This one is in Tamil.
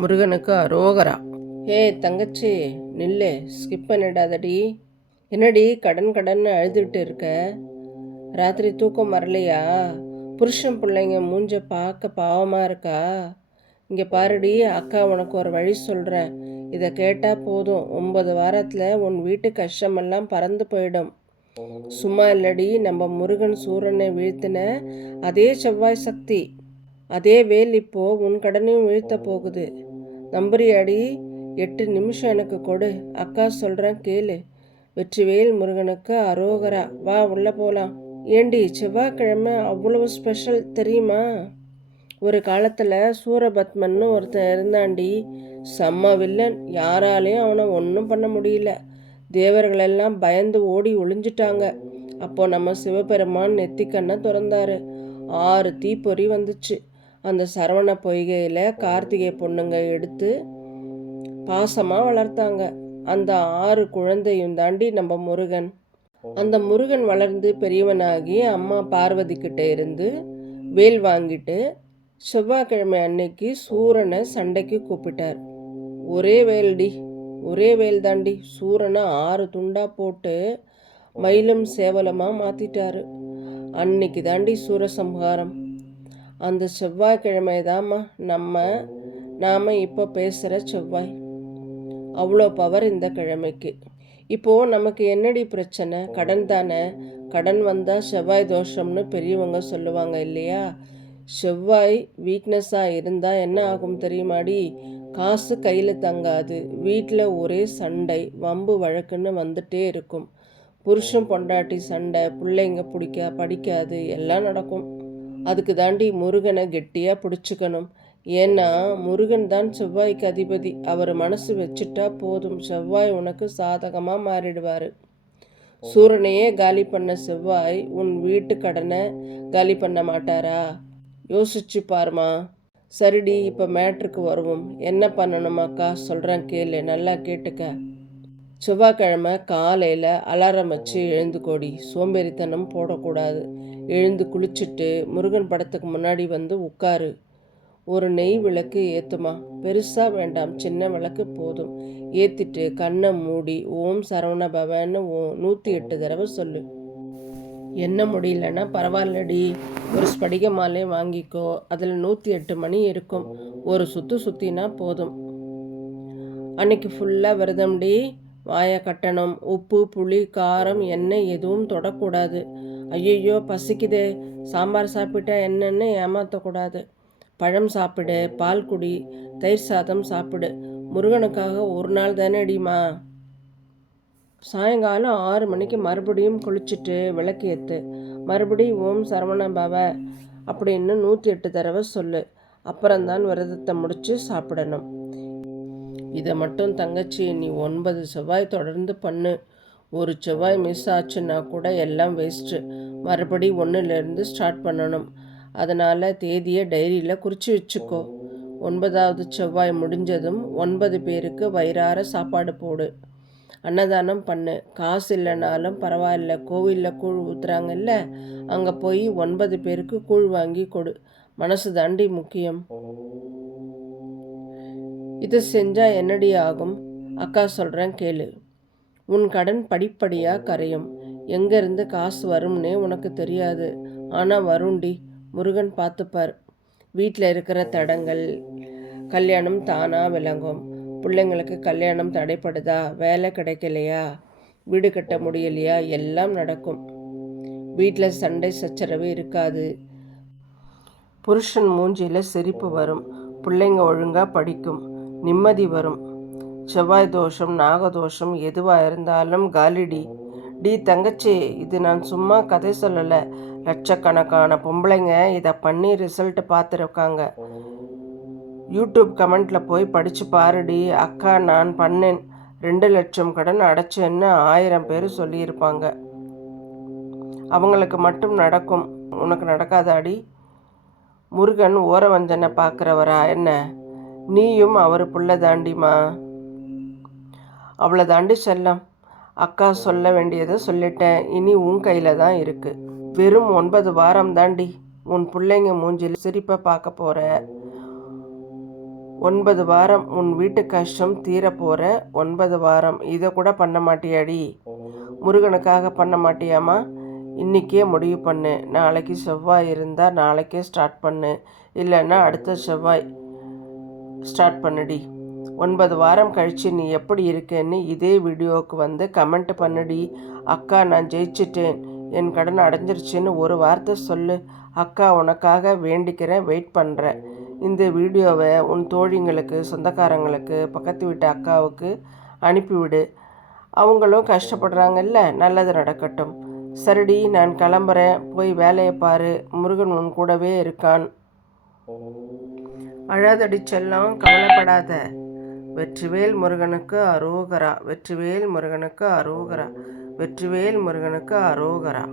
முருகனுக்கு அரோகரா. தங்கச்சி நில்லு, ஸ்கிப் பண்ணிடாதடி. என்னடி கடன் கடன்னு அழுதுகிட்டு இருக்க? ராத்திரி தூக்கம் வரலையா? புருஷன் பிள்ளைங்க மூஞ்ச பார்க்க பாவமாக இருக்கா? இங்கே பாருடி, அக்கா உனக்கு ஒரு வழி சொல்கிறேன். இதை கேட்டால் போதும், 9 வாரத்தில் உன் வீட்டு கஷ்டமெல்லாம் பறந்து போயிடும். சும்மா இல்லடி, நம்ம முருகன் சூரனை வீழ்த்தின அதே செவ்வாய் சக்தி, அதே வேல் இப்போ உன் கடனையும் வீழ்த்த போகுது. நம்புறியாடி? 8 நிமிஷம் எனக்கு கொடு, அக்கா சொல்கிறேன் கேளு. வெற்றிவேல் முருகனுக்கு அரோகரா. வா உள்ளே போகலாம். ஏண்டி, செவ்வாய்க்கிழமை அவ்வளவு ஸ்பெஷல் தெரியுமா? ஒரு காலத்தில் சூரபத்மன்னு ஒருத்தன் இருந்தாண்டி, செம்ம வில்லன். யாராலையும் அவனை ஒன்றும் பண்ண முடியல. தேவர்களெல்லாம் பயந்து ஓடி ஒளிஞ்சிட்டாங்க. அப்போ நம்ம சிவபெருமான் நெத்திக்கண்ணை திறந்தாரு. 6 தீப்பொறி வந்துச்சு. அந்த சரவண பொய்கையில் கார்த்திகை பொண்ணுங்க எடுத்து பாசமாக வளர்த்தாங்க. அந்த 6 குழந்தையும் தாண்டி நம்ம முருகன். அந்த முருகன் வளர்ந்து பெரியவனாகி அம்மா பார்வதி கிட்ட இருந்து வேல் வாங்கிட்டு செவ்வாய்க்கிழமை அன்னைக்கு சூரனை சண்டைக்கு கூப்பிட்டார். ஒரே வேல்டி, ஒரே வேல் தாண்டி. சூரனை 6 துண்டா போட்டு மயிலும் சேவலமாக மாற்றிட்டாரு. அன்னைக்கு தாண்டி சூரசம்ஹாரம். அந்த செவ்வாய்க்கிழமை தாம்மா நாம் இப்போ பேசுகிற செவ்வாய். அவ்வளோ பவர் இந்த கிழமைக்கு. இப்போது நமக்கு என்னடி பிரச்சனை? கடன் தானே. கடன் வந்தால் செவ்வாய் தோஷம்னு பெரியவங்க சொல்லுவாங்க இல்லையா? செவ்வாய் வீக்னஸாக இருந்தால் என்ன ஆகும் தெரியுமாடி? காசு கையில் தங்காது. வீட்டில் ஒரே சண்டை, வம்பு வழக்குன்னு வந்துட்டே இருக்கும். புருஷன் பொண்டாட்டி சண்டை, பிள்ளைங்க படிக்காது, எல்லாம் நடக்கும். அதுக்கு தாண்டி முருகனை கெட்டியாக பிடிச்சிக்கணும். ஏன்னா முருகன் தான் செவ்வாய்க்கு அதிபதி. அவர் மனசு வச்சுட்டா போதும், செவ்வாய் உனக்கு சாதகமாக மாறிடுவார். சூரனையே காலி பண்ண செவ்வாய் உன் வீட்டு கடனை காலி பண்ண மாட்டாரா? யோசிச்சு பாருமா. சரிடி, இப்போ மேட்ருக்கு வருவோம். என்ன பண்ணணுமாக்கா? சொல்கிறேன் கேளு, நல்லா கேட்டுக்க. செவ்வாய்க்கிழமை காலையில் அலாரம் வச்சு எழுந்துக்கோடி. சோம்பேறித்தனம் போடக்கூடாது. எழுந்து குளிச்சுட்டு முருகன் படத்துக்கு முன்னாடி வந்து உட்காரு. ஒரு நெய் விளக்கு ஏற்றுமா. பெருசாக வேண்டாம், சின்ன விளக்கு போதும். ஏற்றிட்டு கண்ணை மூடி ஓம் சரவண பவன்னு 108 தடவை சொல்லு. என்ன முடியலன்னா பரவாயில்லடி, ஒரு ஸ்படிக மாலை வாங்கிக்கோ. அதில் 108 மணி இருக்கும். ஒரு சுற்றினா போதும். அன்னைக்கு ஃபுல்லாக விரதம்டி. வாயை கட்டணும். உப்பு, புளி, காரம், எண்ணெய் எதுவும் தொடக்கூடாது. ஐயையோ பசிக்குதே, சாம்பார் சாப்பிட்டா என்னன்னு ஏமாற்றக்கூடாது. பழம் சாப்பிடு, பால் குடி, தயிர் சாதம் சாப்பிடு. முருகனுக்காக ஒரு நாள் தானே அடிமா. சாயங்காலம் 6 மணிக்கு மறுபடியும் குளிச்சுட்டு விளக்கு ஏற்று மறுபடியும் ஓம் சரவண பவ அப்படின்னு 108 தடவை சொல்லு. அப்புறம்தான் விரதத்தை முடித்து சாப்பிடணும். இதை மட்டும் தங்கச்சி நீ 9 செவ்வாய் தொடர்ந்து பண்ணு. ஒரு செவ்வாய் மிஸ் ஆச்சுன்னா கூட எல்லாம் வேஸ்ட்டு. மறுபடி 1லேருந்து ஸ்டார்ட் பண்ணணும். அதனால் தேதியை டைரியில் குறித்து வச்சுக்கோ. 9வது செவ்வாய் முடிஞ்சதும் 9 பேருக்கு வயிறார சாப்பாடு போடு. அன்னதானம் பண்ணு. காசு இல்லைனாலும் பரவாயில்ல, கோவிலில் கூழ் ஊற்றுறாங்கல்ல, அங்கே போய் 9 பேருக்கு கூழ் வாங்கி கொடு. மனசு தாண்டி முக்கியம். இது செஞ்சால் என்னடி ஆகும்? அக்கா சொல்கிறேன் கேளு. உன் கடன் படிப்படியாக கரையும். எங்கேருந்து காசு வரும்னே உனக்கு தெரியாது. ஆனால் வருண்டி. முருகன் பார்த்துப்பார். வீட்டில் இருக்கிற தடங்கள், கல்யாணம் தானாக விளங்கும். பிள்ளைங்களுக்கு கல்யாணம் தடைப்படுதா? வேலை கிடைக்கலையா? வீடு கட்ட முடியலையா? எல்லாம் நடக்கும். வீட்டில் சண்டை சச்சரவு இருக்காது. புருஷன் மூஞ்சியில் சிரிப்பு வரும். பிள்ளைங்க ஒழுங்காக படிக்கும். நிம்மதி வரும். செவ்வாய் தோஷம், நாகதோஷம் எதுவாக இருந்தாலும் காலிடி. தங்கச்சி, இது நான் சும்மா கதை சொல்லலை. லட்சக்கணக்கான பொம்பளைங்க இதை பண்ணி ரிசல்ட் பார்த்துருக்காங்க. யூடியூப் கமெண்ட்டில் போய் படித்து பாருடி. அக்கா நான் பண்ணேன், 2 லட்சம் கடன் அடைச்சேன்னு 1000 பேர் சொல்லியிருப்பாங்க. அவங்களுக்கு மட்டும் நடக்கும், உனக்கு நடக்காதாடி? முருகன் ஓரவஞ்சனை பார்க்குறவரா என்ன? நீயும் அவர் புள்ள தாண்டிமா. அவ்வளோ தாண்டி செல்லம். அக்கா சொல்ல வேண்டியதை சொல்லிட்டேன். இனி உன் கையில் தான் இருக்குது. வெறும் 9 வாரம் தாண்டி. உன் பிள்ளைங்க மூஞ்சில் சிரிப்பை பார்க்க போகிற. 9 வாரம் உன் வீட்டு கஷ்டம் தீரப்போகிற 9 வாரம் இதை கூட பண்ண மாட்டியாடி? முருகனுக்காக பண்ண மாட்டியாமா? இன்றைக்கே முடிவு பண்ணு. நாளைக்கு செவ்வாய் இருந்தால் நாளைக்கே ஸ்டார்ட் பண்ணு, இல்லைன்னா அடுத்த செவ்வாய் ஸ்டார்ட் பண்ணுடி. 9 வாரம் கழித்து நீ எப்படி இருக்கேன்னு இதே வீடியோவுக்கு வந்து கமெண்ட் பண்ணுடி. அக்கா நான் ஜெயிச்சிட்டேன், என் கடன் அடைஞ்சிருச்சுன்னு ஒரு வார்த்தை சொல்லு. அக்கா உனக்காக வேண்டிக்கிறேன், வெயிட் பண்ணுறேன். இந்த வீடியோவை உன் தோழிங்களுக்கு, சொந்தக்காரங்களுக்கு, பக்கத்து வீட்டு அக்காவுக்கு அனுப்பிவிடு. அவங்களும் கஷ்டப்படுறாங்கல்ல, நல்லது நடக்கட்டும். சரிடி, நான் கிளம்புறேன், போய் வேலையை பாரு. முருகன் உன் கூடவே இருக்கான். அழாதடி செல்லம், கவலைப்படாத. வெற்றிவேல் முருகனுக்கு அரோகரா, வெற்றிவேல் முருகனுக்கு அரோகரா, வெற்றிவேல் முருகனுக்கு அரோகரா.